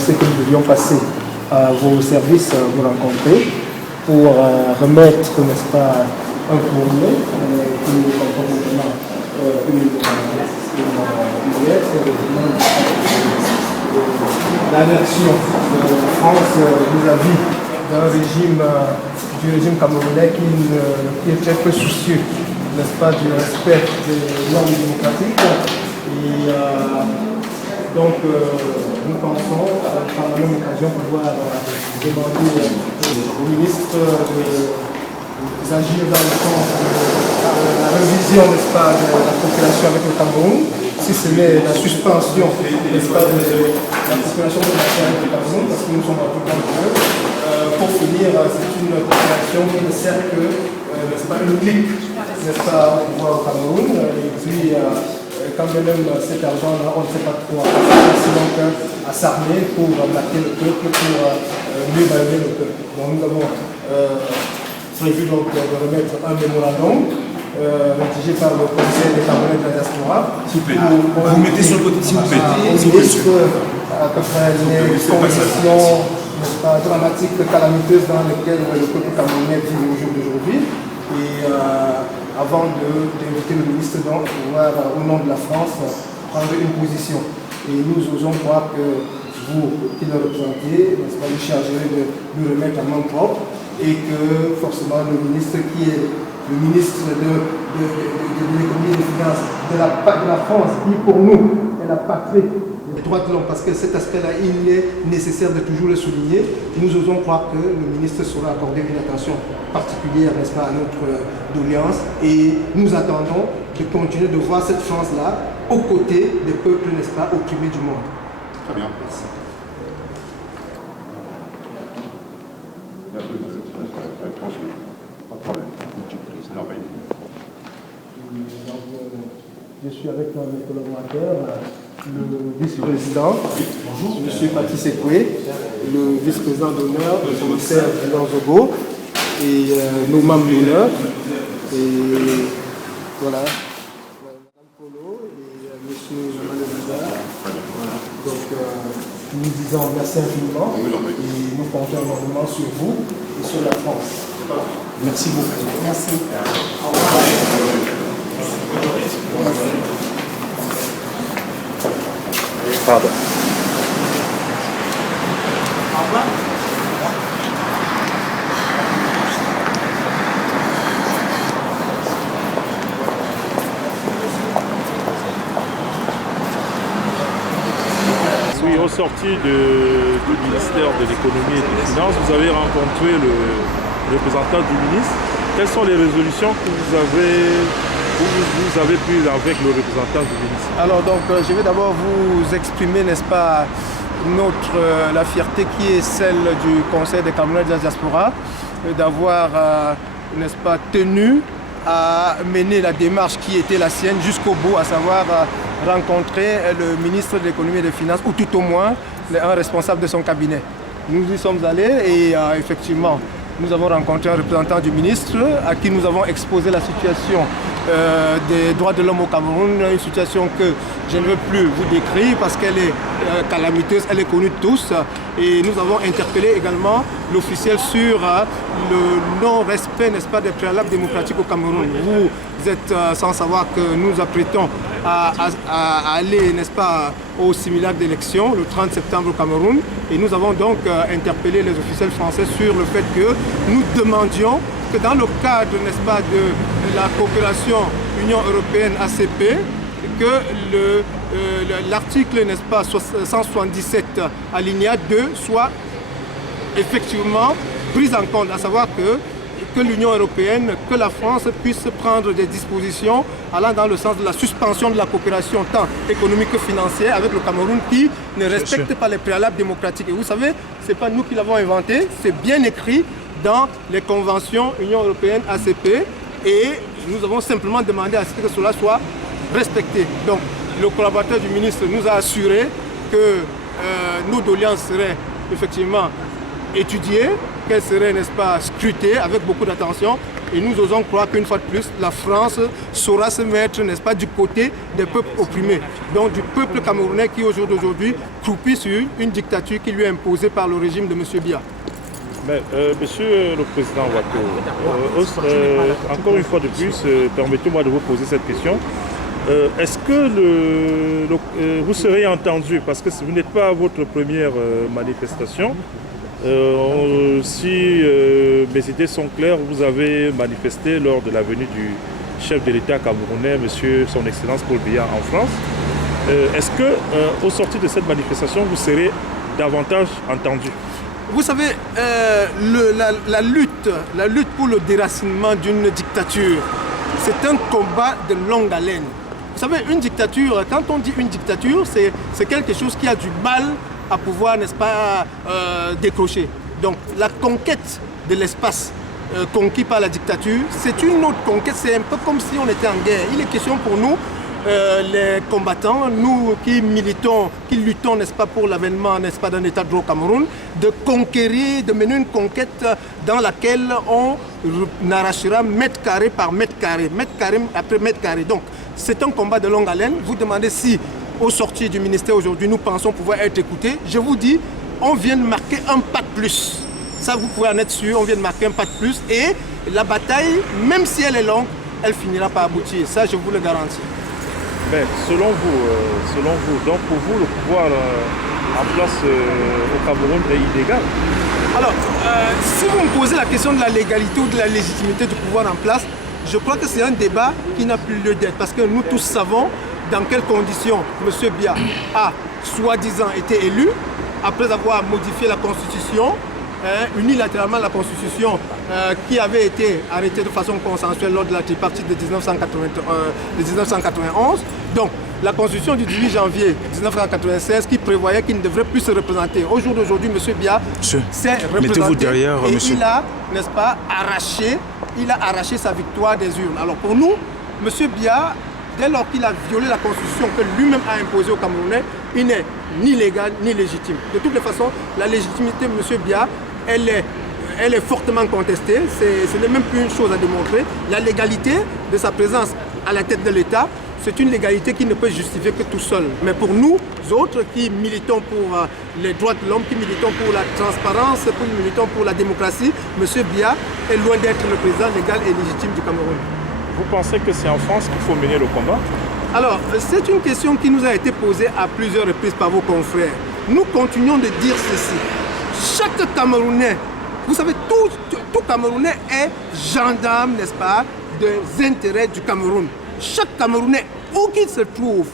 annoncé que nous devions passer à vos services vous rencontrer pour remettre, n'est-ce pas, un courrier qui nous comprend maintenant l'aversion de la France vis-à-vis du régime camerounais qui est très peu soucieux, n'est-ce pas, du respect des normes démocratiques. Et donc, nous pensons, par la même occasion, pouvoir demander au ministre d'agir dans le sens de la révision, n'est-ce pas, de la coopération avec le Cameroun, si ce n'est la suspension, n'est-ce pas, de la coopération commerciale avec le Cameroun, parce que nous sommes en tout cas pour finir, c'est une coopération qui ne sert que, n'est-ce pas, le clic, n'est-ce pas, au pouvoir au Cameroun, et puis quand même cet argent-là, on ne sait pas trop sinon qu'à s'armer pour marquer le peuple, pour mieux balayer le peuple. Donc nous avons prévu donc de remettre un mémorandum rédigé par le Conseil des Camerounais de la diaspora. S'il vous plaît, vous mettez sur le côté, s'il vous plaît. À peu près les conditions dramatiques, calamiteuses dans lesquelles le peuple camerounais vit au jour d'aujourd'hui. Et avant d'inviter le ministre donc, pour pouvoir, au nom de la France, prendre une position. Et nous osons croire que vous, qui le représentez, n'est-ce pas, vous chargerez de nous remettre en main propre et que forcément le ministre qui est le ministre de l'économie et des finances de la France, qui pour nous est la patrie des droits de l'homme, parce que cet aspect-là, il est nécessaire de toujours le souligner. Nous osons croire que le ministre saura accorder une attention particulière, n'est-ce pas, à notre doléance, et nous attendons de continuer de voir cette France-là aux côtés des peuples, n'est-ce pas, opprimés du monde. Très bien, merci. Pas de problème. Je suis avec mes collaborateurs, le vice-président, M. Pati Sekwe, le vice-président d'honneur, le commissaire Zogo, et nos membres d'honneur. Et voilà, Mme Polo et M. Manuel. Voilà. Donc, nous disons merci infiniment et nous comptons énormément sur vous et sur la France. Merci beaucoup. Merci. Au revoir. Pardon. Au revoir. Oui, au sorti du ministère de l'économie et des finances, vous avez rencontré le représentant du ministre. Quelles sont les résolutions que vous avez prises avec le représentant du ministre? Alors donc, je vais d'abord vous exprimer, n'est-ce pas, la fierté qui est celle du Conseil des Camerounais de la diaspora, d'avoir, n'est-ce pas, tenu à mener la démarche qui était la sienne jusqu'au bout, à savoir rencontrer le ministre de l'économie et des finances, ou tout au moins un responsable de son cabinet. Nous y sommes allés et effectivement, nous avons rencontré un représentant du ministre à qui nous avons exposé la situation des droits de l'homme au Cameroun, une situation que je ne veux plus vous décrire parce qu'elle est calamiteuse, elle est connue de tous. Et nous avons interpellé également l'officiel sur le non-respect, n'est-ce pas, des préalables démocratiques au Cameroun. Vous êtes sans savoir que nous apprêtons à aller, n'est-ce pas, au simulacre d'élection le 30 septembre au Cameroun. Et nous avons donc interpellé les officiels français sur le fait que nous demandions que dans le cadre, n'est-ce pas, de la coopération Union européenne-ACP, que l'article, n'est-ce pas, 177 alinéa 2 soit effectivement pris en compte, à savoir que l'Union européenne, que la France puisse prendre des dispositions allant dans le sens de la suspension de la coopération tant économique que financière avec le Cameroun qui ne respecte pas les préalables démocratiques. Et vous savez, ce n'est pas nous qui l'avons inventé, c'est bien écrit dans les conventions Union européenne-ACP et nous avons simplement demandé à ce que cela soit respecté. Donc le collaborateur du ministre nous a assuré que nos doléances seraient effectivement étudiées qu'elle serait, n'est-ce pas, scrutée avec beaucoup d'attention. Et nous osons croire qu'une fois de plus, la France saura se mettre, n'est-ce pas, du côté des peuples opprimés. Donc du peuple camerounais qui, au jour d'aujourd'hui, croupit sur une dictature qui lui est imposée par le régime de M. Biya. Mais, monsieur le président Ouattara, encore une fois de plus, permettez-moi de vous poser cette question. Est-ce que vous serez entendu, parce que vous n'êtes pas à votre première manifestation, si mes idées sont claires, vous avez manifesté lors de la venue du chef de l'État camerounais, monsieur son Excellence Paul Biya en France. Est-ce que, au sortir de cette manifestation, vous serez davantage entendu? Vous savez, la lutte pour le déracinement d'une dictature, c'est un combat de longue haleine. Vous savez, une dictature, quand on dit une dictature, c'est quelque chose qui a du mal à pouvoir, n'est-ce pas, décrocher. Donc la conquête de l'espace conquis par la dictature, c'est une autre conquête, c'est un peu comme si on était en guerre. Il est question pour nous, les combattants, nous qui militons, qui luttons, n'est-ce pas, pour l'avènement, n'est-ce pas, d'un État de droit au Cameroun, de conquérir, de mener une conquête dans laquelle on arrachera mètre carré par mètre carré après mètre carré. Donc, c'est un combat de longue haleine. Vous demandez si, au sortir du ministère aujourd'hui, nous pensons pouvoir être écoutés. Je vous dis, on vient de marquer un pas de plus. Ça, vous pouvez en être sûr, on vient de marquer un pas de plus. Et la bataille, même si elle est longue, elle finira par aboutir. Ça, je vous le garantis. Mais selon vous, donc pour vous, le pouvoir en place au Cameroun est illégal? Alors, si vous me posez la question de la légalité ou de la légitimité du pouvoir en place, je crois que c'est un débat qui n'a plus lieu d'être. Parce que nous tous savons dans quelles conditions M. Biya a soi-disant été élu, après avoir modifié la Constitution, unilatéralement la Constitution qui avait été arrêtée de façon consensuelle lors de la tripartite de 1991. Donc, la Constitution du 18 janvier 1996 qui prévoyait qu'il ne devrait plus se représenter. Au jour d'aujourd'hui, M. Biya s'est représenté derrière, et monsieur. il a, n'est-ce pas, arraché sa victoire des urnes. Alors pour nous, M. Biya, dès lors qu'il a violé la Constitution que lui-même a imposée aux Camerounais, il n'est ni légal ni légitime. De toutes les façons, la légitimité de M. Biya, elle est fortement contestée. Ce n'est même plus une chose à démontrer. La légalité de sa présence à la tête de l'État, c'est une légalité qui ne peut justifier que tout seul. Mais pour nous autres qui militons pour les droits de l'homme, qui militons pour la transparence, qui militons pour la démocratie, M. Biya est loin d'être le président légal et légitime du Cameroun. Vous pensez que c'est en France qu'il faut mener le combat? Alors, c'est une question qui nous a été posée à plusieurs reprises par vos confrères. Nous continuons de dire ceci. Chaque Camerounais, vous savez, tout Camerounais est gendarme, n'est-ce pas, des intérêts du Cameroun. Chaque Camerounais, où qu'il se trouve,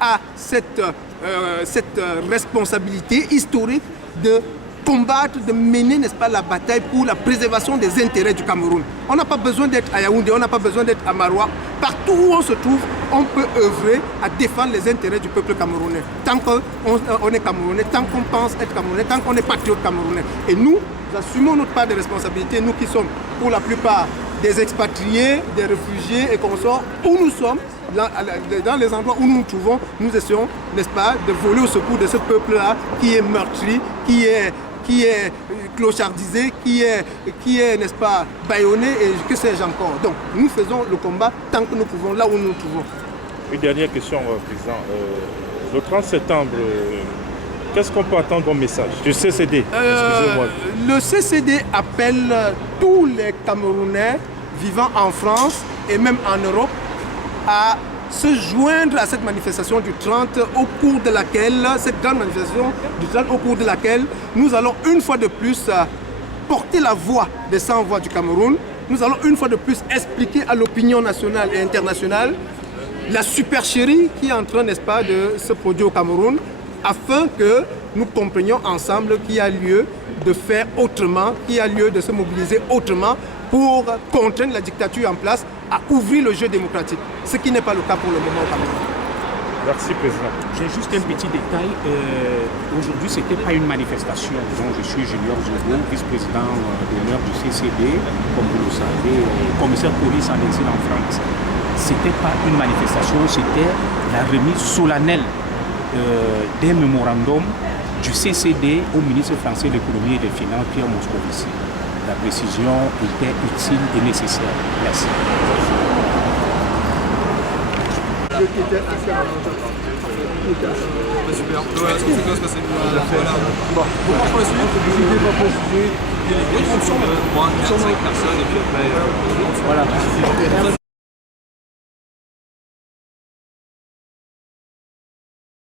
a cette responsabilité historique de combattre, de mener, n'est-ce pas, la bataille pour la préservation des intérêts du Cameroun. On n'a pas besoin d'être à Yaoundé, on n'a pas besoin d'être à Maroua. Partout où on se trouve, on peut œuvrer à défendre les intérêts du peuple camerounais. Tant qu'on est Camerounais, tant qu'on pense être Camerounais, tant qu'on est patriote camerounais. Et nous assumons notre part de responsabilité, nous qui sommes pour la plupart des expatriés, des réfugiés et consorts, où nous sommes, dans les endroits où nous nous trouvons, nous essayons, n'est-ce pas, de voler au secours de ce peuple-là qui est meurtri, qui est clochardisé, qui est, n'est-ce pas, bâillonné et que sais-je encore. Donc, nous faisons le combat tant que nous pouvons, là où nous nous trouvons. Une dernière question, Président. Le 30 septembre, qu'est-ce qu'on peut attendre comme message du CCD? Excusez-moi. Le CCD appelle tous les Camerounais vivant en France et même en Europe à se joindre à cette manifestation du 30 au cours de laquelle, cette grande manifestation du 30 au cours de laquelle nous allons une fois de plus porter la voix des sans-voix du Cameroun. Nous allons une fois de plus expliquer à l'opinion nationale et internationale la supercherie qui est en train, n'est-ce pas, de se produire au Cameroun, afin que nous comprenions ensemble qu'il y a lieu de faire autrement, qu'il y a lieu de se mobiliser autrement pour contraindre la dictature en place à ouvrir le jeu démocratique, ce qui n'est pas le cas pour le moment au Cameroun. Merci, Président. J'ai juste un petit détail. Aujourd'hui, ce n'était pas une manifestation. Donc, je suis Junior Zogo, vice-président d'honneur du CCD, comme vous le savez, commissaire de police en exil en France. Ce n'était pas une manifestation, c'était la remise solennelle d'un mémorandum du CCD au ministre français de l'économie et des finances, Pierre Moscovici. la précision était utile et nécessaire. Merci. Super. Ouais, est-ce que c'est quoi se passer Bon, franchement, la suite, je n'ai pas précisé. Il y a des grosses options pour un 5 personnes et puis après. Voilà.